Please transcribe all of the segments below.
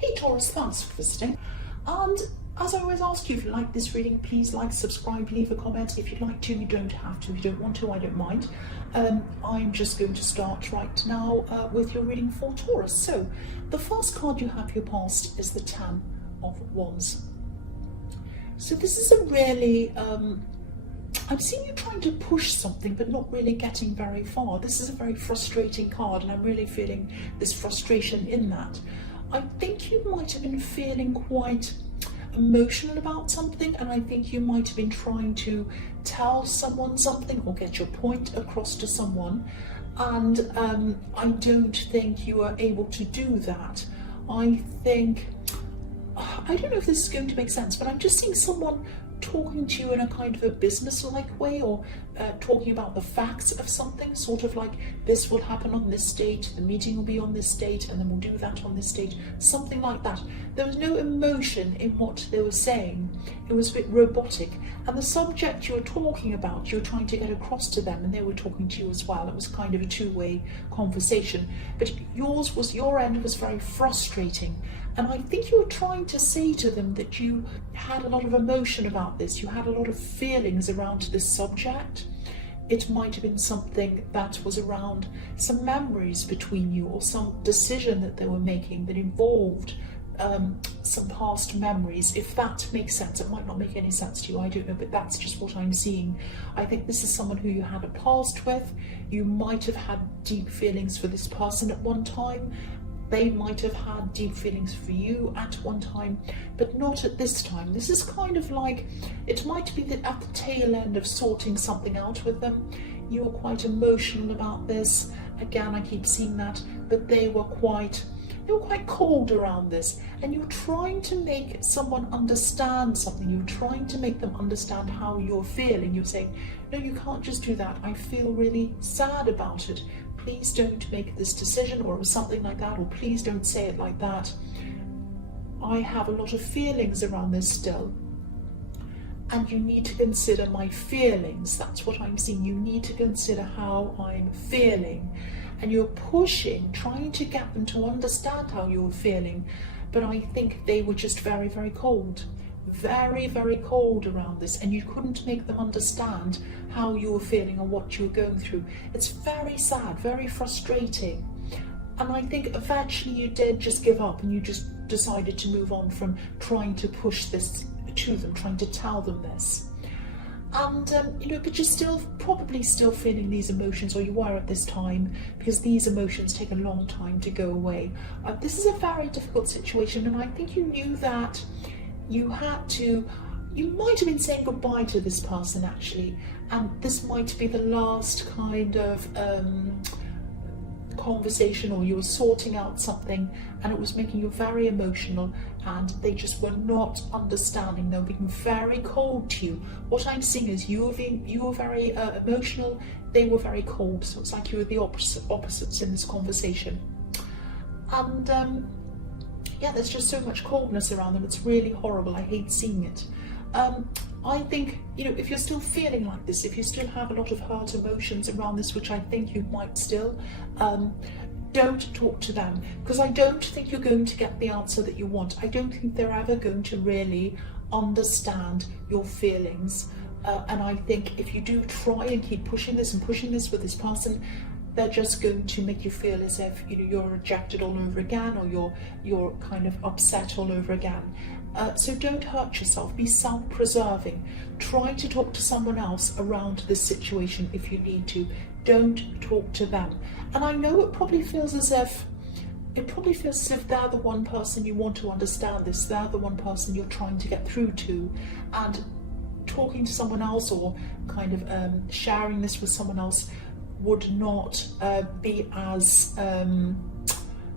Hey Taurus, thanks for visiting. And as I always ask you, if you like this reading, please like, subscribe, leave a comment. If you'd like to, you don't have to. If you don't want to, I don't mind. I'm just going to start right now with your reading for Taurus. So the first card you have here passed is the Ten of Wands. So this is a really, I'm seeing you trying to push something but not really getting very far. This is a very frustrating card, and I'm really feeling this frustration in that. I think you might have been feeling quite emotional about something, and I think you might have been trying to tell someone something or get your point across to someone, and I don't think you are able to do that. I don't know if this is going to make sense, but I'm just seeing someone talking to you in a kind of a business-like way, or talking about the facts of something, sort of like, this will happen on this date, the meeting will be on this date, and then we'll do that on this date, something like that. There was no emotion in what they were saying. It was a bit robotic, and the subject you were talking about, you were trying to get across to them, and they were talking to you as well. It was kind of a two-way conversation, but your end was very frustrating. And I think you were trying to say to them that you had a lot of emotion about this, you had a lot of feelings around this subject. It might have been something that was around some memories between you, or some decision that they were making that involved some past memories. If that makes sense. It might not make any sense to you, I don't know, but that's just what I'm seeing. I think this is someone who you had a past with. You might have had deep feelings for this person at one time. They might have had deep feelings for you at one time, but not at this time. This is kind of like, it might be that at the tail end of sorting something out with them, you were quite emotional about this. Again, I keep seeing that, but they were quite cold around this, and you're trying to make someone understand something. You're trying to make them understand how you're feeling. You're saying, no, you can't just do that. I feel really sad about it. Please don't make this decision, or something like that, or please don't say it like that. I have a lot of feelings around this still, and you need to consider my feelings. That's what I'm seeing. You need to consider how I'm feeling, and you're pushing, trying to get them to understand how you're feeling, but I think they were just very, very cold. Very, very cold around this, and you couldn't make them understand how you were feeling or what you were going through. It's very sad, very frustrating, and I think eventually you did just give up, and you just decided to move on from trying to push this to them, trying to tell them this. And but you're probably still feeling these emotions, or you were at this time, because these emotions take a long time to go away. This is a very difficult situation, and I think you knew that you might have been saying goodbye to this person actually, and this might be the last kind of conversation, or you were sorting out something and it was making you very emotional, and they just were not understanding. They were being very cold to you. What I'm seeing is you were very emotional, they were very cold, so it's like you were the opposites in this conversation. And yeah, there's just so much coldness around them. It's really horrible. I hate seeing it. I think, if you're still feeling like this, if you still have a lot of hurt emotions around this, which I think you might still, don't talk to them, because I don't think you're going to get the answer that you want. I don't think they're ever going to really understand your feelings. And I think if you do try and keep pushing this with this person, they're just going to make you feel as if you're rejected all over again, or you're kind of upset all over again. So don't hurt yourself. Be self-preserving. Try to talk to someone else around this situation if you need to. Don't talk to them. And I know it probably feels as if they're the one person you want to understand this. They're the one person you're trying to get through to, and talking to someone else, or kind of sharing this with someone else, would not be as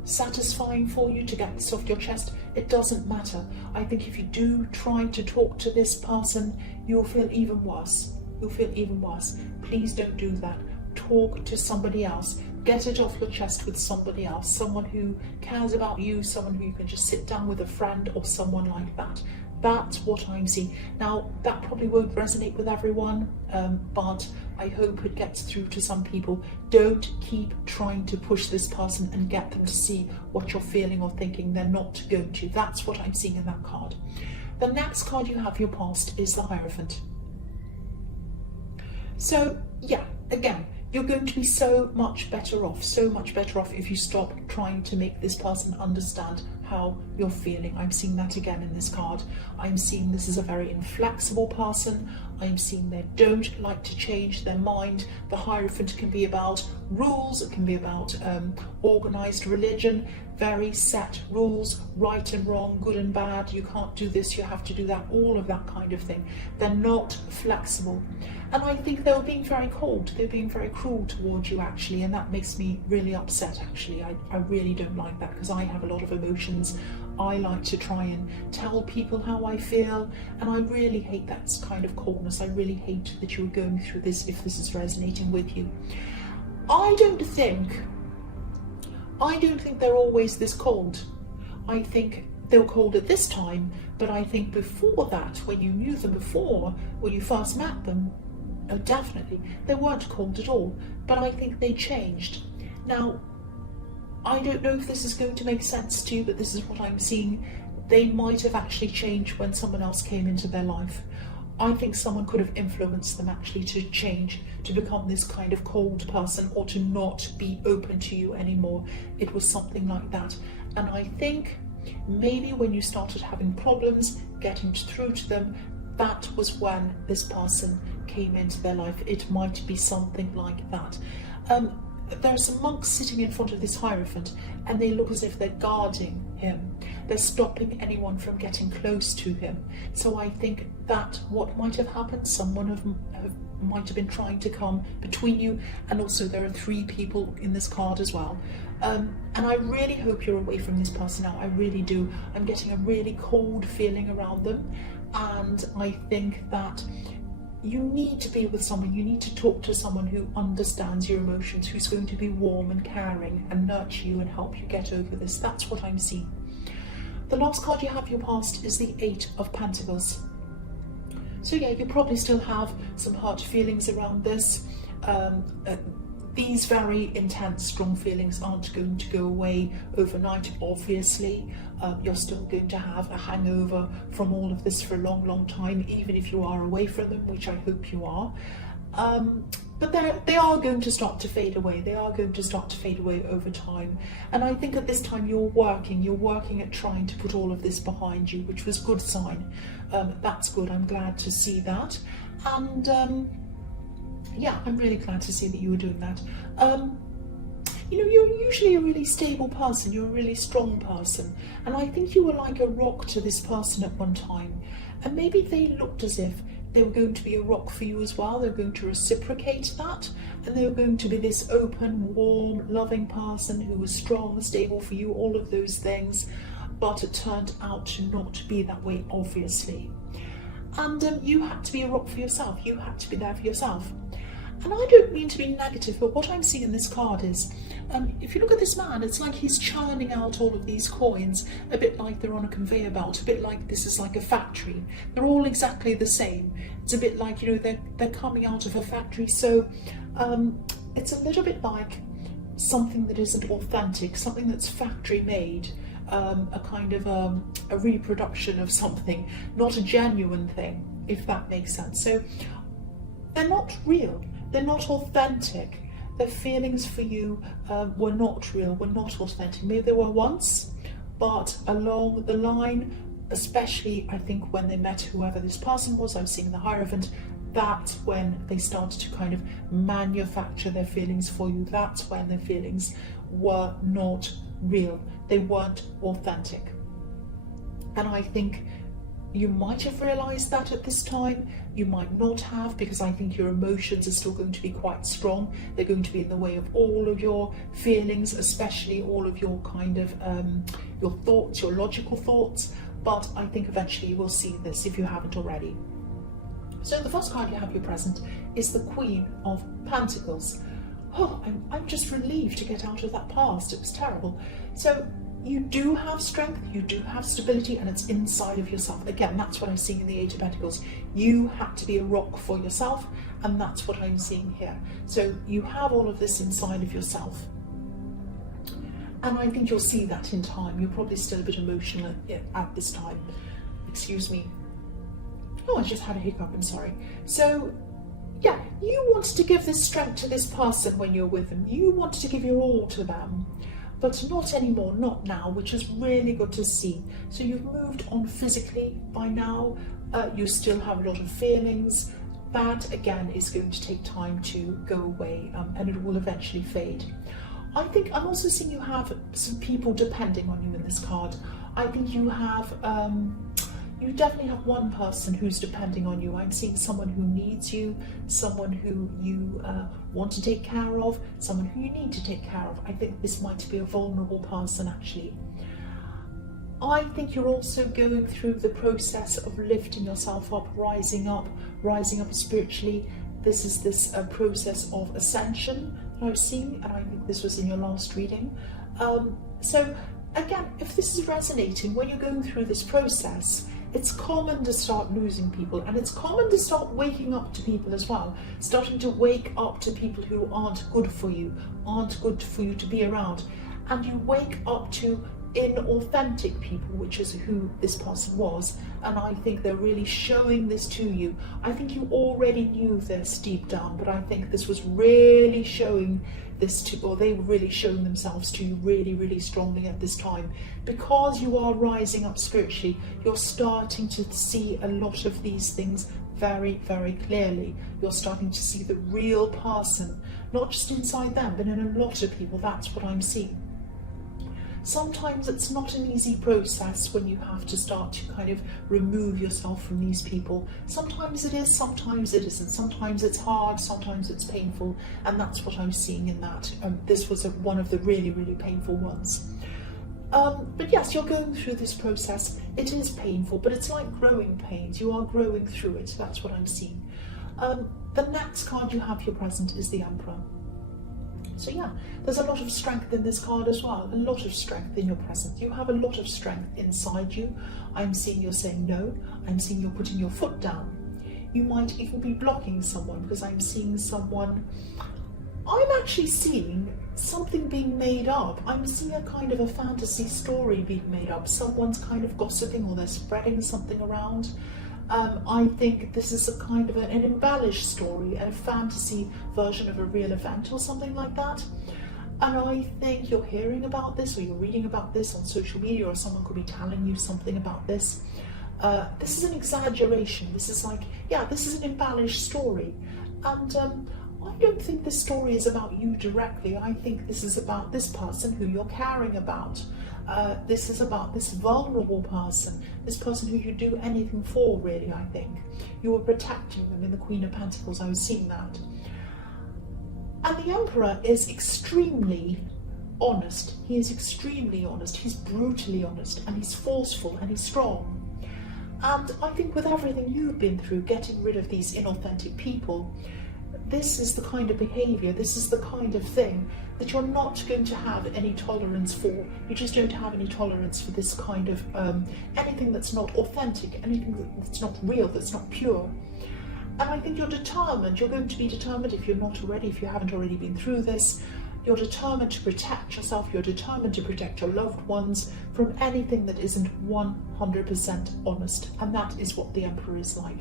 satisfying for you to get this off your chest. It doesn't matter. I think if you do try to talk to this person, you'll feel even worse. Please don't do that. Talk to somebody else. get it off your chest with somebody else, someone who cares about you, someone who you can just sit down with, a friend or someone like that. That's what I'm seeing. Now, that probably won't resonate with everyone, but I hope it gets through to some people. Don't keep trying to push this person and get them to see what you're feeling or thinking. They're not going to. That's what I'm seeing in that card. The next card you have your past is the Hierophant. So, yeah, again, you're going to be so much better off if you stop trying to make this person understand how you're feeling. I'm seeing that again in this card. I'm seeing this is a very inflexible person. I'm seeing they don't like to change their mind. The Hierophant can be about rules, it can be about organized religion, very set rules, right and wrong, good and bad, you can't do this, you have to do that, all of that kind of thing. They're not flexible. And I think they were being very cold, they're being very cruel towards you actually, and that makes me really upset actually. I really don't like that, because I have a lot of emotions. I like to try and tell people how I feel, and I really hate that kind of coldness. I really hate that you're going through this if this is resonating with you. I don't think they're always this cold. I think they were cold at this time, but I think before that, when you knew them before, when you first met them, oh, definitely, they weren't cold at all, but I think they changed. Now, I don't know if this is going to make sense to you, but this is what I'm seeing. They might have actually changed when someone else came into their life. I think someone could have influenced them actually to change, to become this kind of cold person, or to not be open to you anymore. It was something like that. And I think maybe when you started having problems getting through to them, that was when this person came into their life. It might be something like that. There are some monks sitting in front of this Hierophant, and they look as if they're guarding him. They're stopping anyone from getting close to him. So I think that what might have happened, someone might have been trying to come between you, and also there are 3 people in this card as well. And I really hope you're away from this person now. I really do. I'm getting a really cold feeling around them, and I think that you need to be with someone, you need to talk to someone who understands your emotions, who's going to be warm and caring and nurture you and help you get over this. That's what I'm seeing. The last card you have your past is the 8 of Pentacles. So yeah, you probably still have some hurt feelings around this. These very intense, strong feelings aren't going to go away overnight, obviously. You're still going to have a hangover from all of this for a long, long time, even if you are away from them, which I hope you are. But they are going to start to fade away. They are going to start to fade away over time. And I think at this time you're working at trying to put all of this behind you, which was a good sign. That's good. I'm glad to see that. And yeah, I'm really glad to see that you were doing that. You know, you're usually a really stable person, you're a really strong person, and I think you were like a rock to this person at one time, and maybe they looked as if they were going to be a rock for you as well. They're going to reciprocate that, and they were going to be this open, warm, loving person who was strong, stable for you, all of those things, but it turned out to not be that way, obviously. And you had to be a rock for yourself, you had to be there for yourself. And I don't mean to be negative, but what I'm seeing in this card is, if you look at this man, it's like he's churning out all of these coins, a bit like they're on a conveyor belt, a bit like this is like a factory. They're all exactly the same. It's a bit like, you know, they're coming out of a factory. So it's a little bit like something that isn't authentic, something that's factory made, a kind of a reproduction of something, not a genuine thing, if that makes sense. So they're not real. They're not authentic. Their feelings for you were not real, were not authentic. Maybe they were once, but along the line, especially I think when they met whoever this person was, I'm seeing the Hierophant, that's when they started to kind of manufacture their feelings for you. That's when their feelings were not real. They weren't authentic. And I think you might have realised that at this time, you might not have, because I think your emotions are still going to be quite strong. They're going to be in the way of all of your feelings, especially all of your kind of, your thoughts, your logical thoughts. But I think eventually you will see this if you haven't already. So the first card you have your present is the Queen of Pentacles. oh, I'm just relieved to get out of that past. It was terrible. So you do have strength, you do have stability, and it's inside of yourself. Again, that's what I'm seeing in the Eight of Pentacles. You had to be a rock for yourself, and that's what I'm seeing here. So you have all of this inside of yourself. And I think you'll see that in time. You're probably still a bit emotional at this time. Excuse me. Oh, I just had a hiccup, I'm sorry. So, yeah, you wanted to give this strength to this person when you're with them. You wanted to give your all to them. But not anymore, not now, which is really good to see. So you've moved on physically by now. You still have a lot of feelings. That, again, is going to take time to go away, and it will eventually fade. I think I'm also seeing you have some people depending on you in this card. I think you have, you definitely have one person who's depending on you. I'm seeing someone who needs you, someone who you want to take care of, someone who you need to take care of. I think this might be a vulnerable person, actually. I think you're also going through the process of lifting yourself up, rising up spiritually. This is this process of ascension that I've seen, and I think this was in your last reading. So again, if this is resonating, when you're going through this process, it's common to start losing people, and it's common to start waking up to people as well, starting to wake up to people who aren't good for you to be around. And you wake up to inauthentic people, which is who this person was, and I think they're really showing this to you. I think you already knew this deep down, but I think this was really showing this to, or they were really showing themselves to you really, really strongly at this time. Because you are rising up spiritually, you're starting to see a lot of these things very, very clearly. You're starting to see the real person, not just inside them, but in a lot of people. That's what I'm seeing. Sometimes it's not an easy process when you have to start to kind of remove yourself from these people. Sometimes it is, sometimes it isn't. Sometimes it's hard, sometimes it's painful, and that's what I'm seeing in that. This was one of the really, really painful ones. But yes, you're going through this process. It is painful, but it's like growing pains. You are growing through it. That's what I'm seeing. The next card you have here present is the Emperor. So yeah, there's a lot of strength in this card as well, a lot of strength in your present. You have a lot of strength inside you. I'm seeing you're saying no, I'm seeing you're putting your foot down. You might even be blocking someone, because I'm seeing someone, I'm actually seeing something being made up. I'm seeing a kind of a fantasy story being made up. Someone's kind of gossiping, or they're spreading something around. I think this is a kind of an embellished story, a fantasy version of a real event or something like that. And I think you're hearing about this, or you're reading about this on social media, or someone could be telling you something about this. This is an exaggeration. This is like, yeah, this is an embellished story. And I don't think this story is about you directly. I think this is about this person who you're caring about. This is about this vulnerable person, this person who you'd do anything for, really, I think. You were protecting them in the Queen of Pentacles. I was seeing that. And the Emperor is extremely honest. He is extremely honest. He's brutally honest, and he's forceful, and he's strong. And I think with everything you've been through, getting rid of these inauthentic people, this is the kind of behaviour, this is the kind of thing that you're not going to have any tolerance for. You just don't have any tolerance for this kind of anything that's not authentic, anything that's not real, that's not pure. And I think you're determined, you're going to be determined, if you're not already, if you haven't already been through this, you're determined to protect yourself, you're determined to protect your loved ones from anything that isn't 100% honest. And that is what the Emperor is like.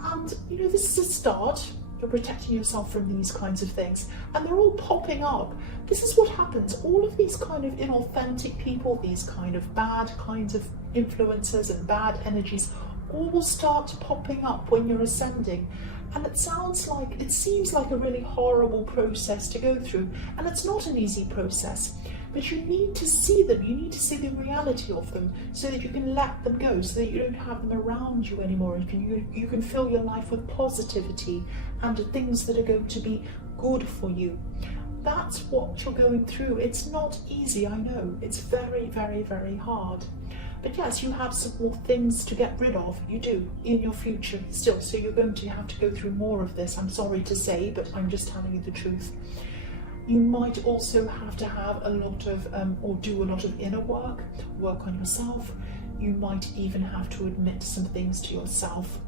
And, you know, this is a start. You're protecting yourself from these kinds of things, and they're all popping up. This is what happens. All of these kind of inauthentic people, these kind of bad kinds of influences and bad energies, all start popping up when you're ascending. And it seems like a really horrible process to go through, and it's not an easy process. But you need to see them, you need to see the reality of them, so that you can let them go, so that you don't have them around you anymore. You can fill your life with positivity and things that are going to be good for you. That's what you're going through. It's not easy, I know. It's very, very, very hard. But yes, you have some more things to get rid of. You do, in your future still. So you're going to have to go through more of this. I'm sorry to say, but I'm just telling you the truth. You might also have to have a lot of, or do a lot of inner work on yourself. You might even have to admit some things to yourself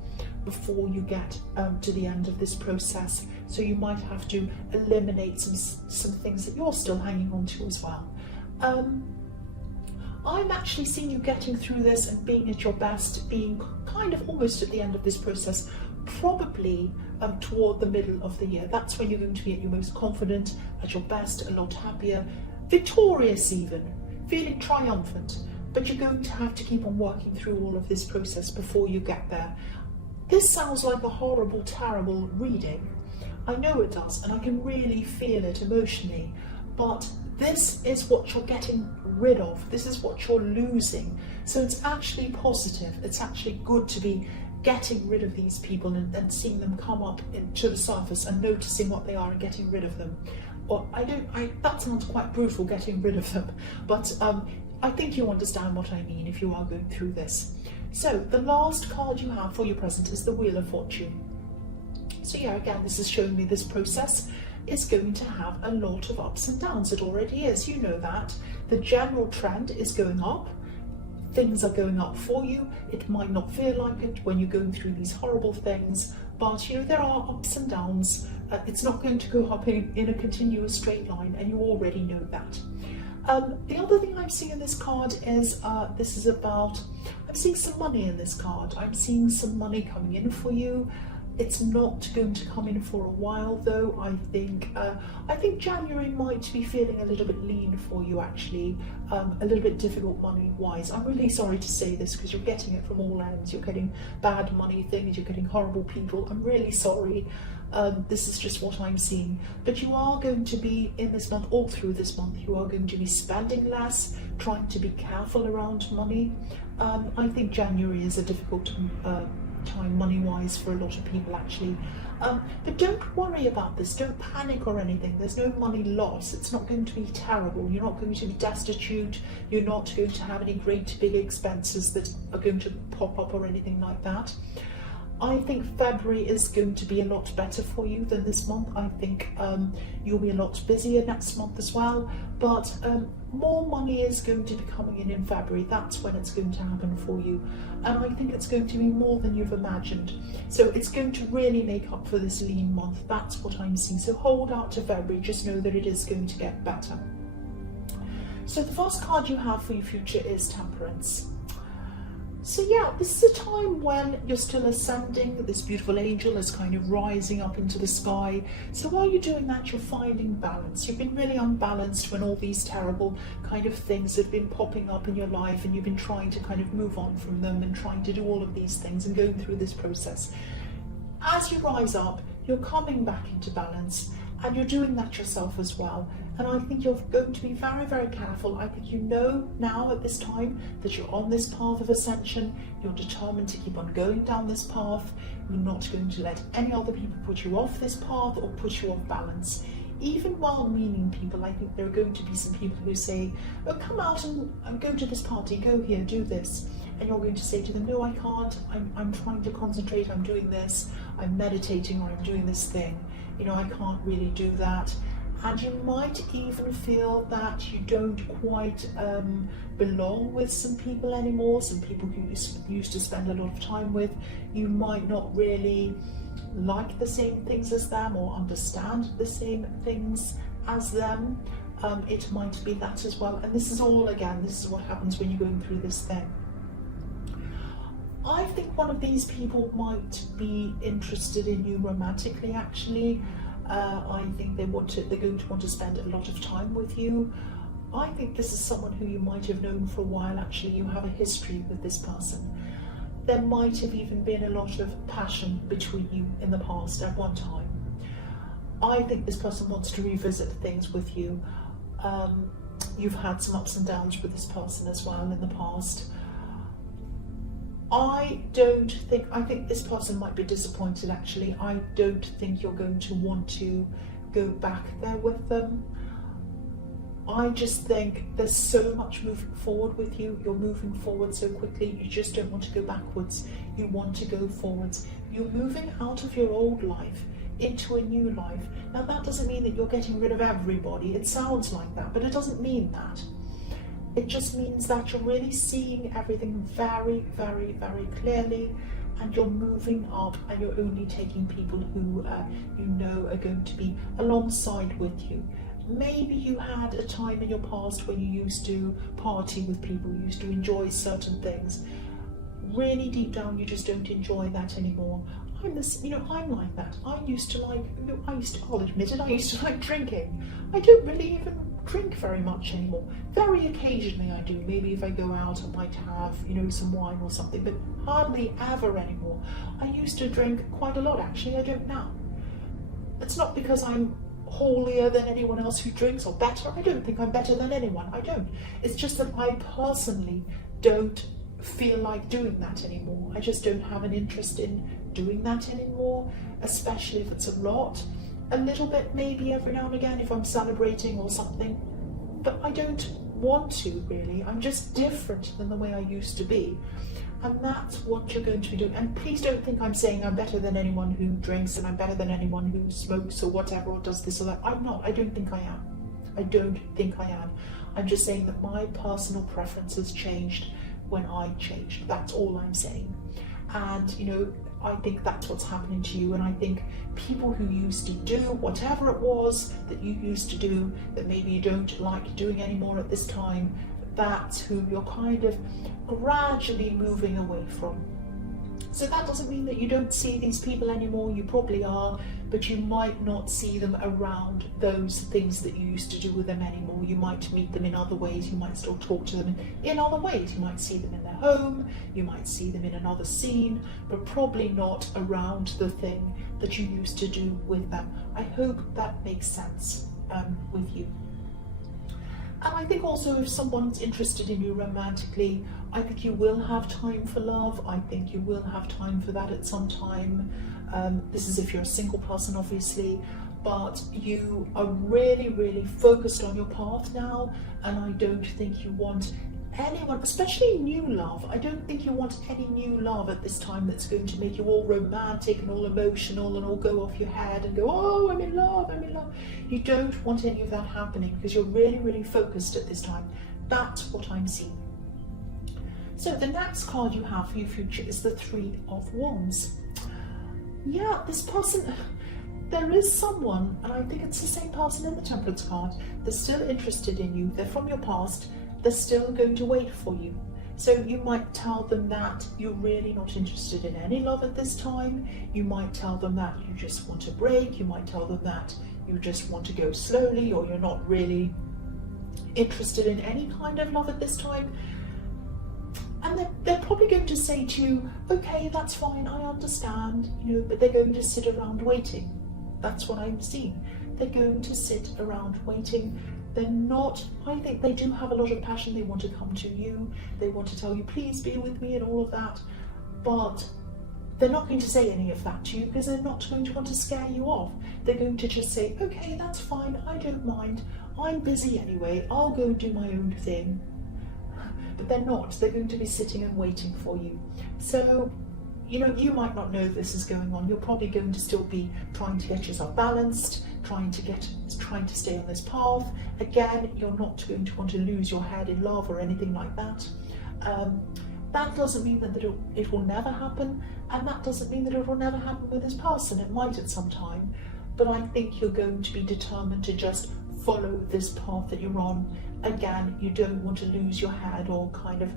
before you get to the end of this process. So you might have to eliminate some things that you're still hanging on to as well. I'm actually seeing you getting through this and being at your best, being kind of almost at the end of this process, probably toward the middle of the year. That's when you're going to be at your most confident, at your best, a lot happier, victorious even, feeling triumphant. But you're going to have to keep on working through all of this process before you get there. This sounds like a horrible, terrible reading. I know it does, and I can really feel it emotionally, but this is what you're getting rid of. This is what you're losing. So it's actually positive. It's actually good to be getting rid of these people and seeing them come up to the surface and noticing what they are and getting rid of them. Or that sounds quite brutal, getting rid of them, but I think you understand what I mean if you are going through this. So the last card you have for your present is the Wheel of Fortune. So yeah, again, this is showing me this process is going to have a lot of ups and downs. It already is, you know that. The general trend is going up. Things are going up for you. It might not feel like it when you're going through these horrible things, but you know, there are ups and downs. It's not going to go up in a continuous straight line, and you already know that. The other thing I'm seeing in this card is this is about, I'm seeing some money in this card. I'm seeing some money coming in for you. It's not going to come in for a while though. I think January might be feeling a little bit lean for you actually, a little bit difficult money wise. I'm really sorry to say this because you're getting it from all ends. You're getting bad money things, you're getting horrible people. I'm really sorry. This is just what I'm seeing. But you are going to be in this month, all through this month, you are going to be spending less, trying to be careful around money. I think January is a difficult time money-wise for a lot of people actually. But don't worry about this, don't panic or anything. There's no money loss. It's not going to be terrible. You're not going to be destitute. You're not going to have any great big expenses that are going to pop up or anything like that. I think February is going to be a lot better for you than this month. I think you'll be a lot busier next month as well, but more money is going to be coming in February. That's when it's going to happen for you, and I think it's going to be more than you've imagined. So it's going to really make up for this lean month. That's what I'm seeing. So hold out to February, just know that it is going to get better. So the first card you have for your future is Temperance. So yeah, this is a time when you're still ascending. This beautiful angel is kind of rising up into the sky. So while you're doing that, you're finding balance. You've been really unbalanced when all these terrible kind of things have been popping up in your life, and you've been trying to kind of move on from them and trying to do all of these things and going through this process. As you rise up, you're coming back into balance, and you're doing that yourself as well. And I think you're going to be very, very careful. I think you know now at this time that you're on this path of ascension. You're determined to keep on going down this path. You're not going to let any other people put you off this path or put you off balance. Even well-meaning people, I think there are going to be some people who say, oh, come out and go to this party, go here, do this. And you're going to say to them, no, I can't. I'm trying to concentrate. I'm doing this. I'm meditating, or I'm doing this thing. You know, I can't really do that. And you might even feel that you don't quite belong with some people anymore, some people who you used to spend a lot of time with. You might not really like the same things as them or understand the same things as them. It might be that as well. And this is all, again, this is what happens when you're going through this thing. I think one of these people might be interested in you romantically, actually. I think they're going to want to spend a lot of time with you. I think this is someone who you might have known for a while. Actually, you have a history with this person. There might have even been a lot of passion between you in the past at one time. I think this person wants to revisit things with you. You've had some ups and downs with this person as well in the past. I think this person might be disappointed actually. I don't think you're going to want to go back there with them. I just think there's so much moving forward with you. You're moving forward so quickly, you just don't want to go backwards. You want to go forwards. You're moving out of your old life into a new life. Now that doesn't mean that you're getting rid of everybody. It sounds like that, but it doesn't mean that. It just means that you're really seeing everything very, very, very clearly, and you're moving up, and you're only taking people who you know are going to be alongside with you. Maybe you had a time in your past where you used to party with people, you used to enjoy certain things. Really deep down, you just don't enjoy that anymore. I'm like that. I'll admit it, I used to like drinking. I don't really even drink very much anymore. Very occasionally I do. Maybe if I go out, I might have, some wine or something, but hardly ever anymore. I used to drink quite a lot, actually. I don't now. It's not because I'm holier than anyone else who drinks or better. I don't think I'm better than anyone. I don't. It's just that I personally don't feel like doing that anymore. I just don't have an interest in doing that anymore, especially if it's a lot. A little bit maybe every now and again if I'm celebrating or something, but I don't want to really. I'm just different than the way I used to be, and that's what you're going to be doing. And please don't think I'm saying I'm better than anyone who drinks and I'm better than anyone who smokes or whatever, or does this or that. I'm not. I don't think I am. I don't think I am. I'm just saying that my personal preferences changed when I changed. That's all I'm saying. And I think that's what's happening to you. And I think people who used to do whatever it was that you used to do that maybe you don't like doing anymore at this time, that's who you're kind of gradually moving away from. So that doesn't mean that you don't see these people anymore. You probably are, but you might not see them around those things that you used to do with them anymore. You might meet them in other ways. You might still talk to them in other ways. You might see them in their home. You might see them in another scene, but probably not around the thing that you used to do with them. I hope that makes sense with you. And I think also if someone's interested in you romantically, I think you will have time for love. I think you will have time for that at some time. This is if you're a single person, obviously, but you are really, really focused on your path now, and I don't think you want anyone, especially new love. I don't think you want any new love at this time that's going to make you all romantic and all emotional and all go off your head and go, oh, I'm in love, I'm in love. You don't want any of that happening because you're really, really focused at this time. That's what I'm seeing. So the next card you have for your future is the Three of Wands. Yeah, this person, there is someone, and I think it's the same person in the Temperance card, they're still interested in you. They're from your past. They're still going to wait for you. So you might tell them that you're really not interested in any love at this time. You might tell them that you just want a break. You might tell them that you just want to go slowly, or you're not really interested in any kind of love at this time. And they're probably going to say to you, okay, that's fine, I understand, but they're going to sit around waiting. That's what I'm seeing. They're going to sit around waiting. They're not, I think they do have a lot of passion. They want to come to you. They want to tell you, please be with me and all of that. But they're not going to say any of that to you because they're not going to want to scare you off. They're going to just say, okay, that's fine, I don't mind. I'm busy anyway, I'll go and do my own thing. But they're not. They're going to be sitting and waiting for you. So, you might not know this is going on. You're probably going to still be trying to get yourself balanced, trying to stay on this path. Again, you're not going to want to lose your head in love or anything like that. That doesn't mean that it will never happen, and that doesn't mean that it will never happen with this person. It might at some time, but I think you're going to be determined to just follow this path that you're on. Again, you don't want to lose your head or kind of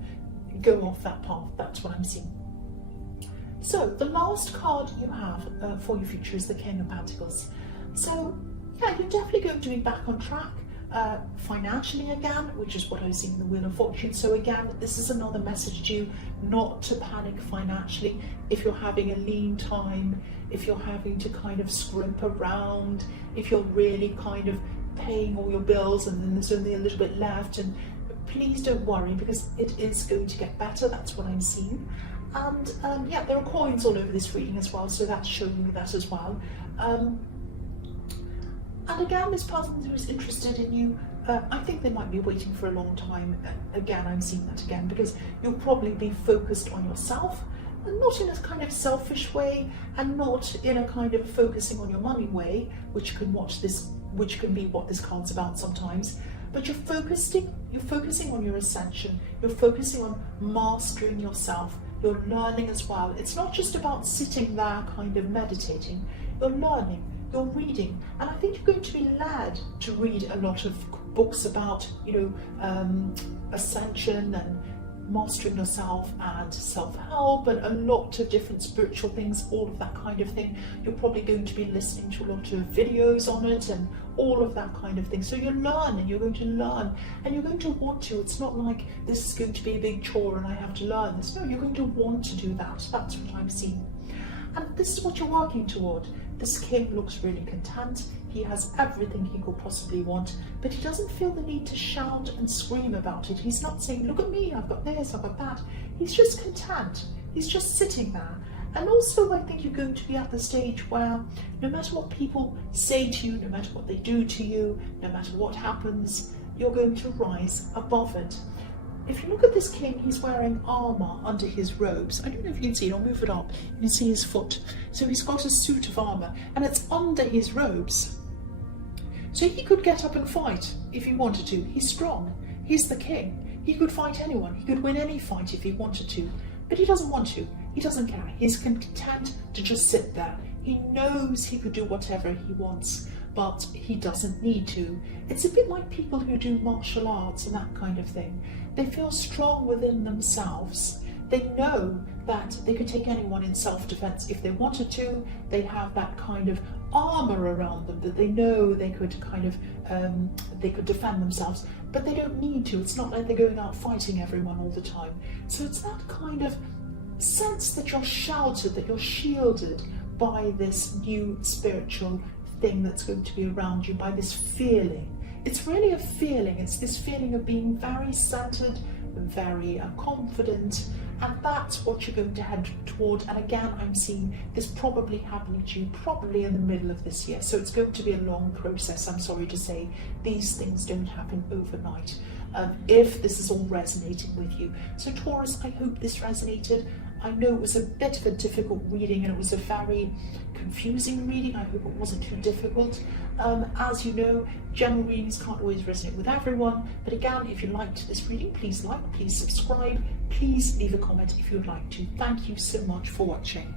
go off that path. That's what I'm seeing. So the last card you have for your future is the King of Pentacles. So yeah, you're definitely going to be back on track financially again, which is what I was seeing in the Wheel of Fortune. So again, this is another message to you not to panic financially. If you're having a lean time, if you're having to kind of scrimp around, if you're really kind of paying all your bills and then there's only a little bit left, and please don't worry because it is going to get better. That's what I'm seeing. And yeah, there are coins all over this reading as well, so that's showing you that as well. And again, this person who is interested in you I think they might be waiting for a long time. Again, I'm seeing that again, because you'll probably be focused on yourself, and not in a kind of selfish way, and not in a kind of focusing on your money way, which can be what this card's about sometimes. But you're focusing on your ascension. You're focusing on mastering yourself. You're learning as well. It's not just about sitting there kind of meditating. You're learning, you're reading, and I think you're going to be led to read a lot of books about, ascension and mastering yourself and self-help and a lot of different spiritual things, all of that kind of thing. You're probably going to be listening to a lot of videos on it and all of that kind of thing. So you're learning, you're going to learn, and you're going to want to. It's not like this is going to be a big chore and I have to learn this. No, you're going to want to do that. That's what I'm seeing. And this is what you're working toward. This king looks really content. He has everything he could possibly want, but he doesn't feel the need to shout and scream about it. He's not saying, look at me, I've got this, I've got that. He's just content. He's just sitting there. And also, I think you're going to be at the stage where no matter what people say to you, no matter what they do to you, no matter what happens, you're going to rise above it. If you look at this king, he's wearing armour under his robes. I don't know if you can see it, I'll move it up. You can see his foot. So he's got a suit of armour, and it's under his robes. So he could get up and fight if he wanted to. He's strong. He's the king. He could fight anyone. He could win any fight if he wanted to. But he doesn't want to. He doesn't care. He's content to just sit there. He knows he could do whatever he wants, but he doesn't need to. It's a bit like people who do martial arts and that kind of thing. They feel strong within themselves. They know that they could take anyone in self-defense if they wanted to. They have that kind of armor around them that they know they could kind of they could defend themselves, but they don't need to. It's not like they're going out fighting everyone all the time. So it's that kind of sense that you're sheltered, that you're shielded by this new spiritual thing that's going to be around you, by this feeling. It's really a feeling. It's this feeling of being very centered, very confident, and that's what you're going to head toward. And again, I'm seeing this probably happening to you probably in the middle of this year. So it's going to be a long process. I'm sorry to say, these things don't happen overnight. If this is all resonating with you. So Taurus, I hope this resonated. I know it was a bit of a difficult reading, and it was a very confusing reading. I hope it wasn't too difficult. As you know, general readings can't always resonate with everyone, but again, if you liked this reading, please like, please subscribe, please leave a comment if you'd like to. Thank you so much for watching.